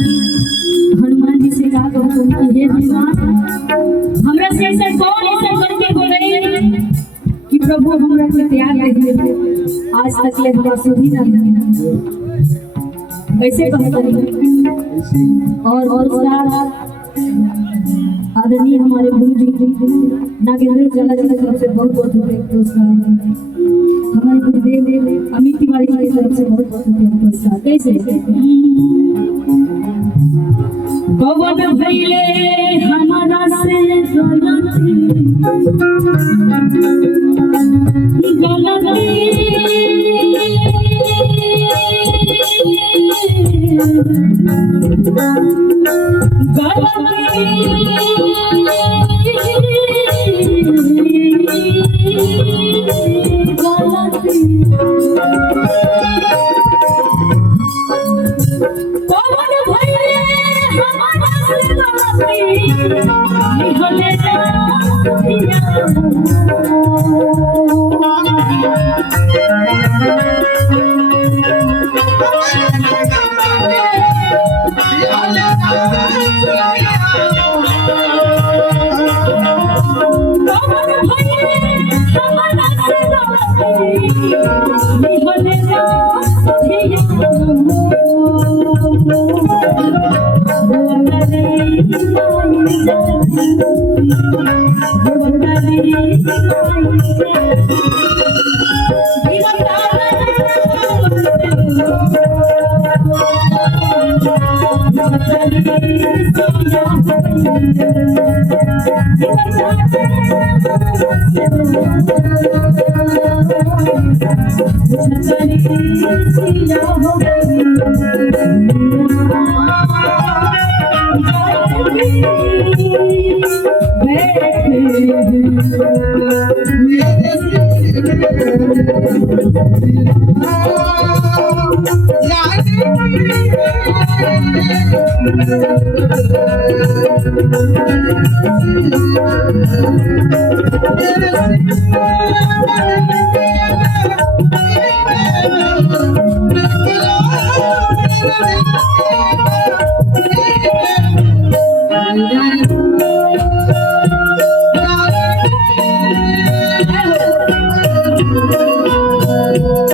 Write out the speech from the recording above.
हनुमान जी से कहा तो हे हनुमान हमरा से ऐसा कौन ऐसा करके बोले कि प्रभु हमरा के त्याग दे दिए आज तक ले हमरा सुधी ना कैसे कहते और सारा आदरणीय हमारे गुरु जी नागेंद्र जला जी की तरफ से बहुत बहुत पुरस्कार हमारे गुरुदेव अमित तिवारी जी की तरफ से बहुत बहुत पुरस्कार कैसे पवन भैले हमारा से गलती Thank you.